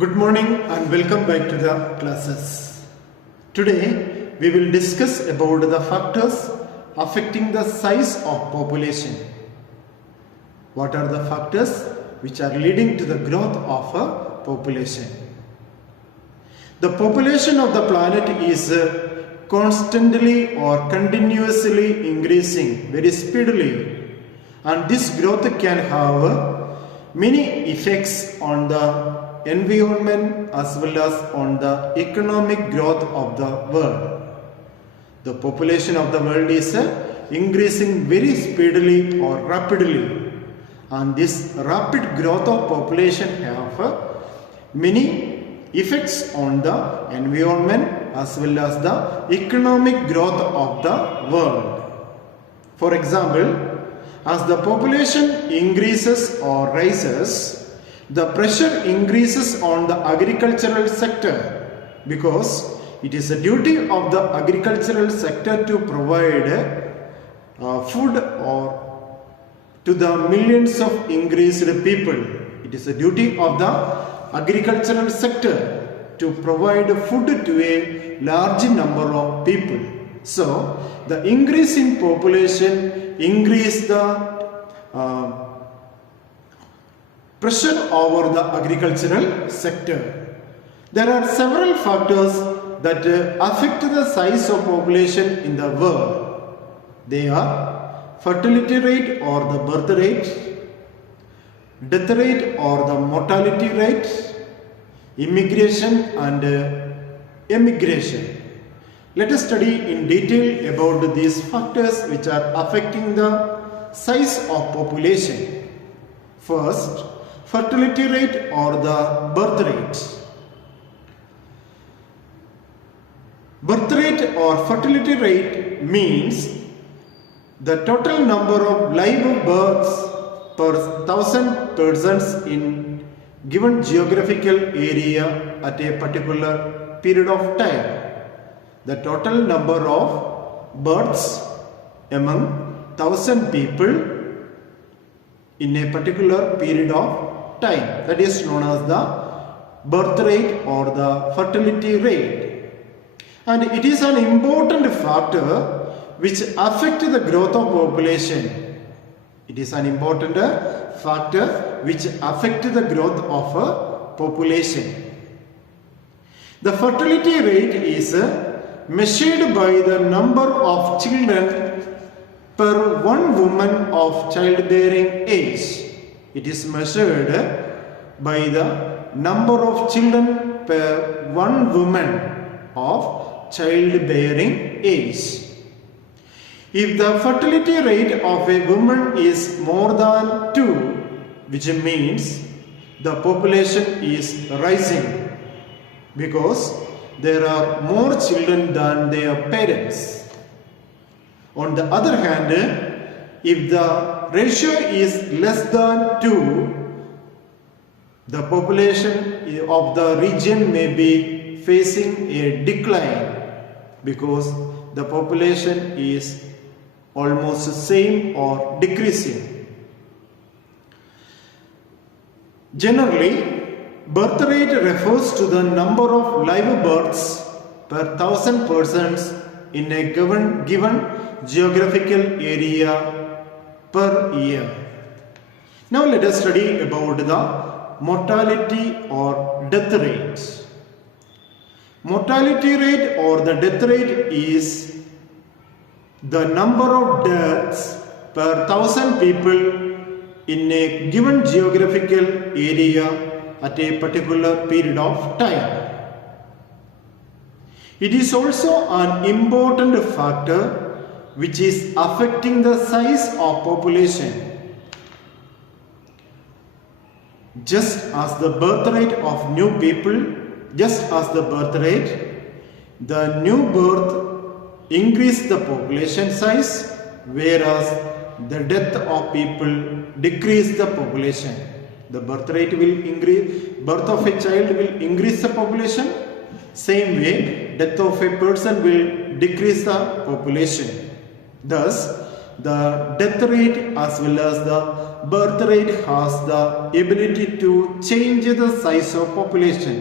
Good morning and welcome back to the classes. Today we will discuss about the factors affecting the size of population. What are the factors which are leading to the growth of a population? The population of the planet is constantly or continuously increasing very speedily, and this growth can have many effects on the environment as well as on the economic growth of the world. The population of the world is increasing very speedily or rapidly, and this rapid growth of population have many effects on the environment as well as the economic growth of the world. For example, as the population increases or rises, the pressure increases on the agricultural sector because it is a duty of the agricultural sector to provide food or to the millions of increased people. It is a duty of the agricultural sector to provide food to a large number of people. So, the increase in population increase the pressure over the agricultural sector. There are several factors that affect the size of population in the world. They are fertility rate or the birth rate, death rate or the mortality rate, immigration and emigration. Let us study in detail about these factors which are affecting the size of population. First, fertility rate or the birth rate. Birth rate or fertility rate means the total number of live births per 1,000 persons in given geographical area at a particular period of time. The total number of births among 1,000 people in a particular period of time, that is known as the birth rate or the fertility rate, and it is an important factor which affects the growth of population. It is an important factor which affects the growth of a population. The fertility rate is measured by the number of children per one woman of childbearing age. It is measured by the number of children per one woman of childbearing age. If the fertility rate of a woman is more than 2, which means the population is rising because there are more children than their parents. On the other hand, if the ratio is less than 2, the population of the region may be facing a decline because the population is almost the same or decreasing. Generally, birth rate refers to the number of live births per 1,000 persons in a given geographical area per year. Now let us study about the mortality or death rate. Mortality rate or the death rate is the number of deaths per 1,000 people in a given geographical area at a particular period of time. It is also an important factor which is affecting the size of population. Just as the birth rate of new people, the new birth increase the population size, whereas the death of people decrease the population. The birth rate will increase, birth of a child will increase the population. Same way, death of a person will decrease the population. Thus, the death rate as well as the birth rate has the ability to change the size of population.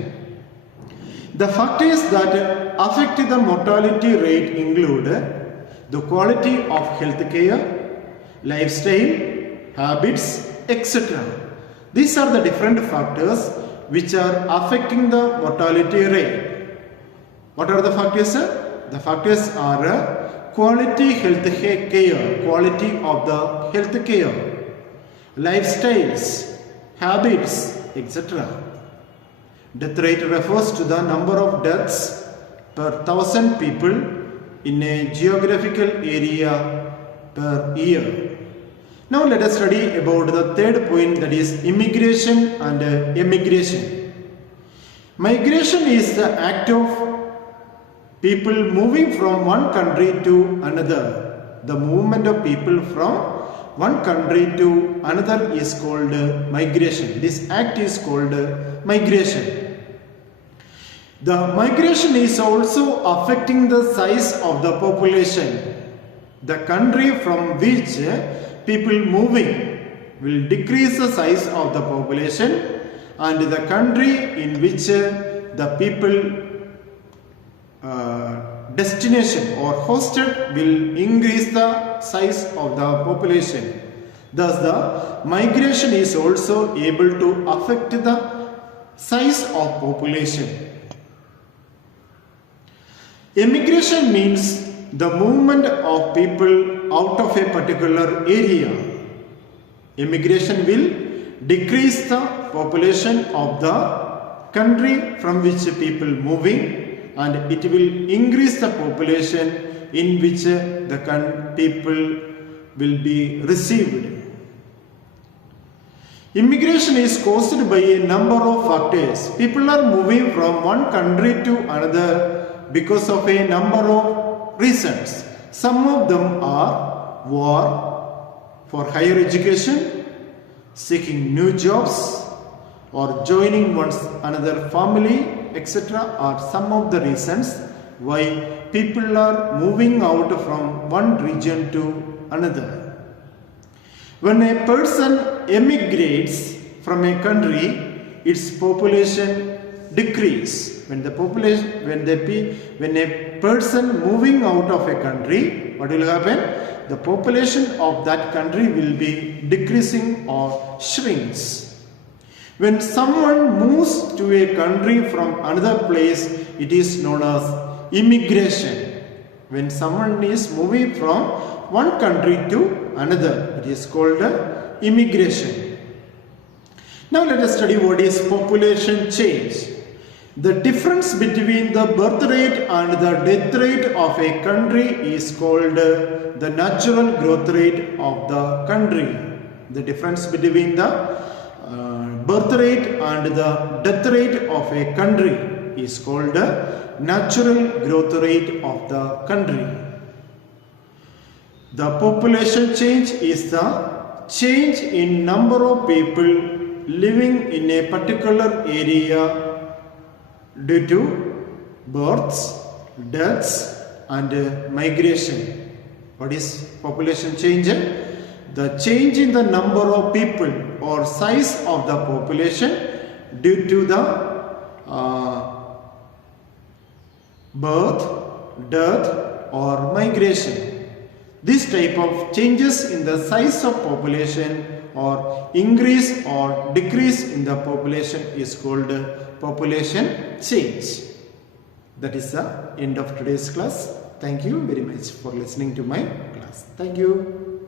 The factors that affect the mortality rate include the quality of health care, lifestyle, habits, etc. These are the different factors which are affecting the mortality rate. What are the factors? The factors are quality health care, quality of the health care, lifestyles, habits, etc. Death rate refers to the number of deaths per 1,000 people in a geographical area per year. Now let us study about the third point, that is immigration and emigration. Migration is the act of people moving from one country to another. The movement of people from one country to another is called migration. This act is called migration. The migration is also affecting the size of the population. The country from which people moving will decrease the size of the population, and the country in which the people destination or hosted will increase the size of the population. Thus the migration is also able to affect the size of population. Emigration means the movement of people out of a particular area. Immigration will decrease the population of the country from which people moving, and it will increase the population in which the people will be received. Immigration is caused by a number of factors. People are moving from one country to another because of a number of reasons. Some of them are war, for higher education, seeking new jobs, or joining one's another family, etc. are some of the reasons why people are moving out from one region to another. When a person emigrates from a country, its population decrease. When a person moving out of a country, what will happen? The population of that country will be decreasing or shrinks. When someone moves to a country from another place, it is known as immigration. When someone is moving from one country to another, it is called immigration. Now let us study what is population change. The difference between the birth rate and the death rate of a country is called the natural growth rate of the country. The difference between the birth rate and the death rate of a country is called natural growth rate of the country. The population change is the change in number of people living in a particular area due to births, deaths and migration. What is population change? The change in the number of people or size of the population due to the birth, death or migration. This type of changes in the size of population or increase or decrease in the population is called population change. That is the end of today's class. Thank you very much for listening to my class. Thank you.